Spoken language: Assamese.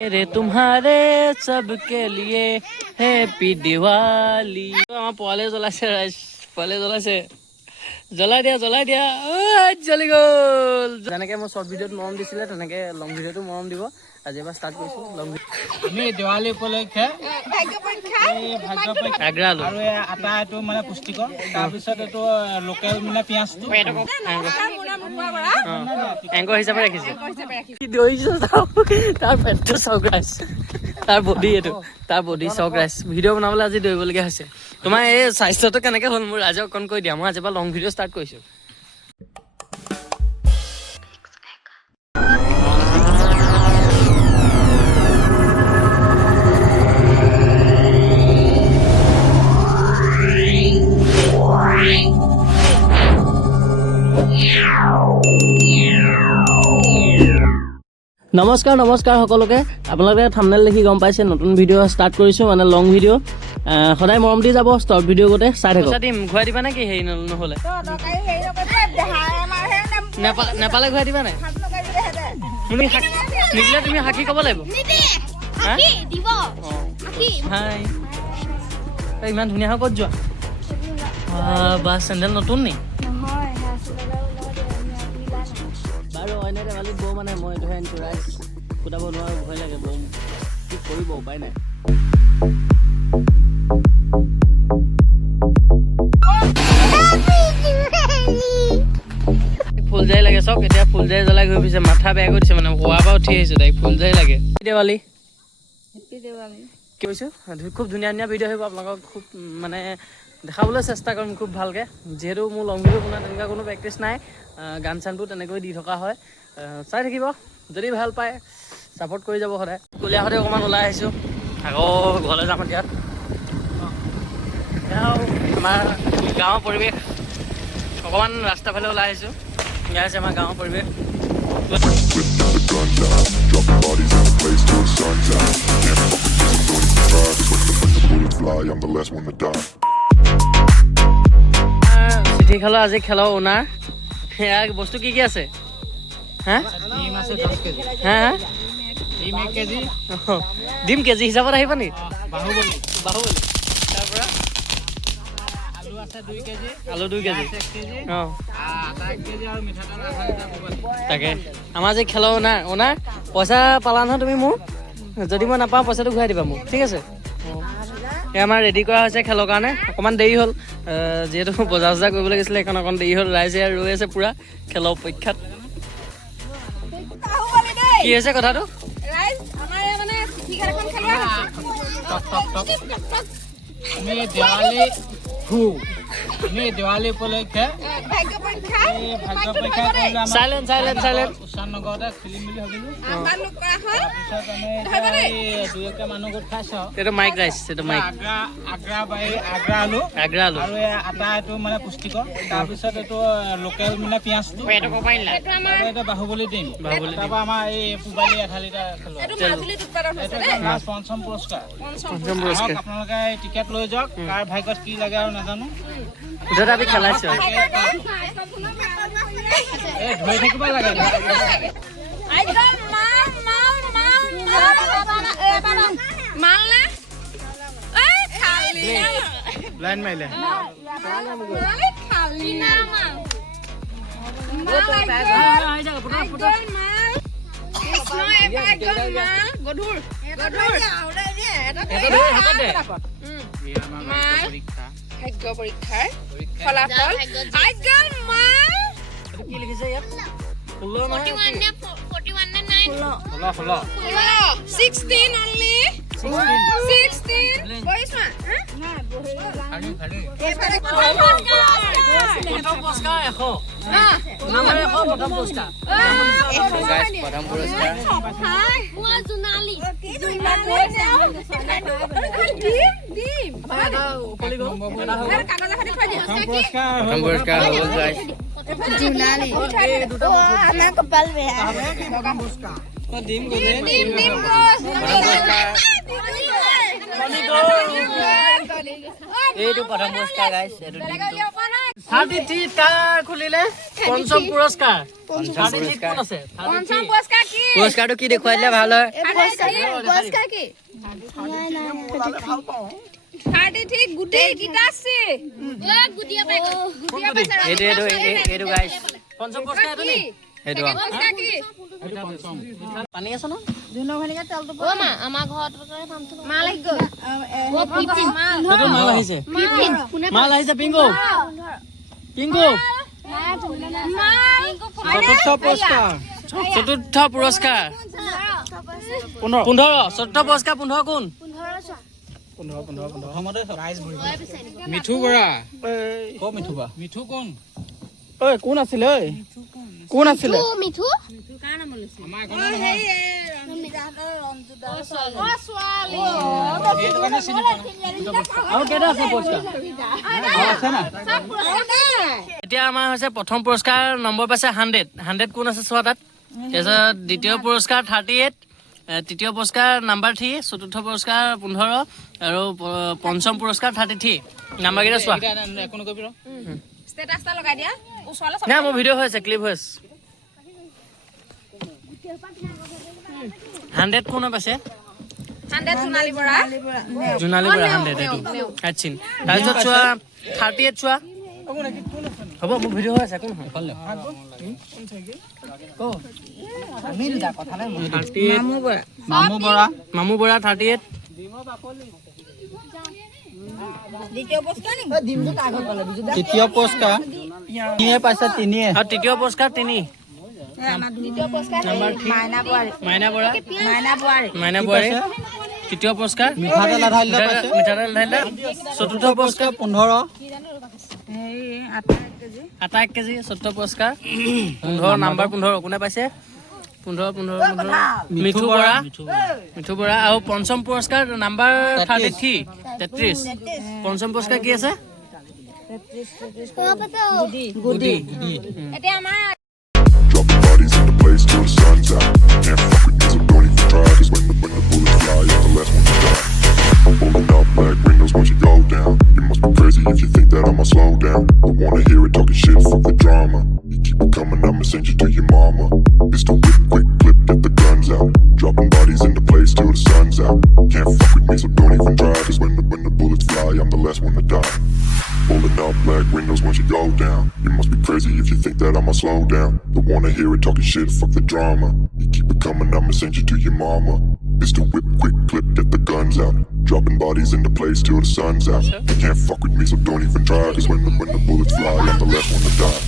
रे तुम्हारे सबके लिए हैप्पी दिवाली। আমাৰ পলে জ্বলাইছে ৰাইজ, পলে জ্বলাইছে। জ্বলাই দিয়া জ্বলি গ'ল। যেনেকে মই শৰ্ট ভিডিঅ'ত মৰম দিছিলে তেনেকে লং ভিডিঅ'টো মৰম দিব। আজি এবাৰ ষ্টাৰ্ট কৰিছো লং ভিডিঅ'। আমি দেৱালী উপলক্ষে আগ্ৰা আলু আৰু আটা এইটো মানে পুষ্টিকৰ, তাৰপিছত এইটো লোকেল মানে পিঁয়াজটো এংকৰ হিচাপে ৰাখিছে। তাৰ পেটটো চক ৰাইজ, তাৰ বডি এইটো, তাৰ বডি চক ৰাইজ। ভিডিঅ' বনাবলৈ আজি দৌৰিবলগীয়া হৈছে। তোমাৰ এই স্বাস্থ্যটো কেনেকে হ'ল মোৰ ৰাইজক অকণ কৈ দিয়া। মই আজিৰ পৰা লং ভিডিঅ' ষ্টাৰ্ট কৰিছো। নমস্কাৰ সকলোকে। আপোনালোকে থাম্বনেল দেখি গম পাইছে নতুন ভিডিঅ' ষ্টাৰ্ট কৰিছোঁ, মানে লং ভিডিঅ'। সদায় মৰম দি যাব ষ্টৰ্ট ভিডিঅ' গোটেই চাই থাকক। দিম ঘূৰাই দিবা নে কি? হেৰি নহ'লে নেপালে ঘূৰাই দিবা নাই? নিদিলে তুমি সাক্ষী ক'ব লাগিব। ইমান ধুনীয়া হয়, ক'ত যোৱা? বাছ চেণ্ডেল নতুন নি? বাৰু অন্য দেৱালীত বৌ মানে মই এইটোহে আনিছোঁ ৰাইজ। ফুটাব নোৱাৰো, ভয় লাগে বৌ, কি কৰিব উপায় নাই। ফুলজাৰি লাগে চব। এতিয়া ফুলজাৰি জ্বলাই ঘূৰি ফুৰিছে, মাথা বেয়া কৰি দিছে। মানে শোৱাৰ পৰা উঠি আহিছোঁ, তাইক ফুলজাৰি লাগে। দেৱালী কি কৈছোঁ, খুব ধুনীয়া ধুনীয়া ভিডিঅ' আহিব আপোনালোকক। খুব মানে দেখাবলৈ চেষ্টা কৰিম খুব ভালকৈ। যিহেতু মোৰ লং ভিডিঅ' বনোৱা তেনেকুৱা কোনো প্ৰেক্টিচ নাই, গান চানবোৰ তেনেকৈ দি থকা হয়। চাই থাকিব, যদি ভাল পায় ছাপোৰ্ট কৰি যাব সদায়। কলীয়াহঁতে অকণমান ওলাই আহিছোঁ, আকৌ ঘৰলৈ যাম এতিয়া। আমাৰ গাঁৱৰ পৰিৱেশ, অকণমান ৰাস্তাৰ ফালে ওলাই আহিছোঁ। এয়া হৈছে আমাৰ গাঁৱৰ পৰিৱেশ। চিঠি খেলৰ আজি খেলৰ অ'নাৰ। সেয়া বস্তু কি আছে? হা হা ডিম কেজি হিচাপত আহিব নি? বাহুবলী তাৰপৰা আলু 2 কেজি। অঁ তাকে আমাৰ যে খেলৰ অ'নাৰ পইচা পালা নহয় তুমি মোৰ? যদি মই নাপাওঁ পইচাটো ঘূৰাই দিবা মোক, ঠিক আছে? এই আমাৰ ৰেডি কৰা হৈছে খেলৰ কাৰণে। অকণমান দেৰি হ'ল, যিহেতু বজাৰ চজাৰ কৰিব লাগিছিলে সেইকাৰণে অকণ দেৰি হ'ল। ৰাইজে ৰৈ আছে পূৰা খেলৰ অপেক্ষাত। কি হৈছে কথাটো? আমি দেৱালী উপলক্ষে উষানগৰতে খুলিম বুলি ভাবিলো। তাৰপিছত আমি 2-1টা মানুহ গোট খাইছো। আগ্ৰা আলু আৰু আটা এইটো মানে পুষ্টিকৰ, তাৰপিছত এইটো লোকেল মানে পিঁয়াজটো, এইটো বাহুবলী দিম। তাৰপৰা আমাৰ এই পুবালী 1 লিটাৰ পঞ্চম পুৰস্কাৰ। আপোনালোকে টিকেট লৈ যাওক, কাৰ ভাগ্যত কি লাগে আৰু নাজানো। আমি খেলাইছো ধৰি থাকিব লাগে। লাইন মাৰিলে ভাগ্য পৰীক্ষাৰ ফলাফল। কি লিখিছে ইয়াত? 16 only. 16 বহিছোৱা প্ৰথম পুৰস্কাৰ 100। প্ৰথম পুৰস্কাৰ এইটো প্ৰথম পুৰস্কাৰ গাইছ এইটো 33 কাৰ খুলিলে পঞ্চম পুৰস্কাৰ 33 কোন আছে পঞ্চম পুৰস্কাৰ কি পুৰস্কাৰটো কি দেখুৱাই দিলে ভাল হয় পুৰস্কাৰ কি 33 গুটি গীতাশ্ৰী গুটিয়া পাইছে এইটো গাইছ পঞ্চম পুৰস্কাৰ এইটো নি এইটো পুৰস্কাৰ কি পানী আছে ন সেইটো মাল আহিছে মাল আহিছে পিংকু পিংকু চতুৰ্থ পুৰস্কাৰ 15 চতুৰ্থ পুৰস্কাৰ 15 কোন মিঠু বৰা ক মিঠু বা মিঠু কোন ঐ কোন আছিলে ঐ কোন আছিলে আৰু কেইটা আছে পুৰস্কাৰ এতিয়া আমাৰ হৈছে প্ৰথম পুৰস্কাৰ নম্বৰ পাইছে 100 কোন আছে চোৱা তাত তাৰপিছত দ্বিতীয় পুৰস্কাৰ 38 তৃতীয় পুৰস্কাৰ নাম্বাৰ 3 চতুৰ্থ পুৰস্কাৰ 15 আৰু পঞ্চম পুৰস্কাৰ 33 নাম্বাৰকেইটা চোৱা একো নকবি ৰ ষ্টেটাছটা লগাই দিয়া ওচৰলৈ নাই মোৰ ভিডিঅ' হৈ আছে ক্লিপ হৈ আছে 100 কোন পাইছে 100 সোণালী বৰা জোনালী বৰা 100 এইটো কাটচিন তাৰপিছত চোৱা 38 চোৱা হ'ব মোৰ ভিডিঅ' হৈ আছে কোন হয় মামু বৰা 38 তৃতীয় পুৰস্কাৰ তিনিয়ে পাইছে তিনিয়ে আৰু তৃতীয় পুৰস্কাৰ 3 নাম্বাৰ 3 মাইনা বৰা তৃতীয় পুৰস্কাৰ মিঠাতেল আধা লিটাৰ পাইছে মিঠাতেল ঢালিলে চতুৰ্থ পুৰস্কাৰ 15 আটা 1 কেজি চতুৰ্থ পুৰস্কাৰ 15 নাম্বাৰ 15 কোনে পাইছে 15 মিঠু বৰা আৰু পঞ্চম পুৰস্কাৰ নাম্বাৰ 33 পঞ্চম পুৰস্কাৰ কি আছে গুডি এতিয়া আমাৰ Dropping bodies in the place till the sun's out. Can't fuck with me, so don't even try. Cause when the bullets fly, I'm the last one to die. I'm pulling up black windows once you go down. You must be crazy if you think that I'ma slow down. Don't wanna hear it talking shit, fuck the drama. You keep it coming, I'ma send you to your mama. Pistol whip, quick clip, get the guns out. Dropping bodies in the place till the sun's out. Can't fuck with me, so don't even try. Cause when the bullets fly, I'm the last one to die. Pulling up black windows once you go down. You must be crazy if you think that I'ma slow down. Don't wanna hear it talking shit, fuck the drama. You keep it coming, I'ma send you to your mama. Pistol whip, quick clip, get the guns out. Dropping bodies in the place till the sun's out. You can't fuck with me, so don't even try. Cause when the bullets fly, I'm the last one to die.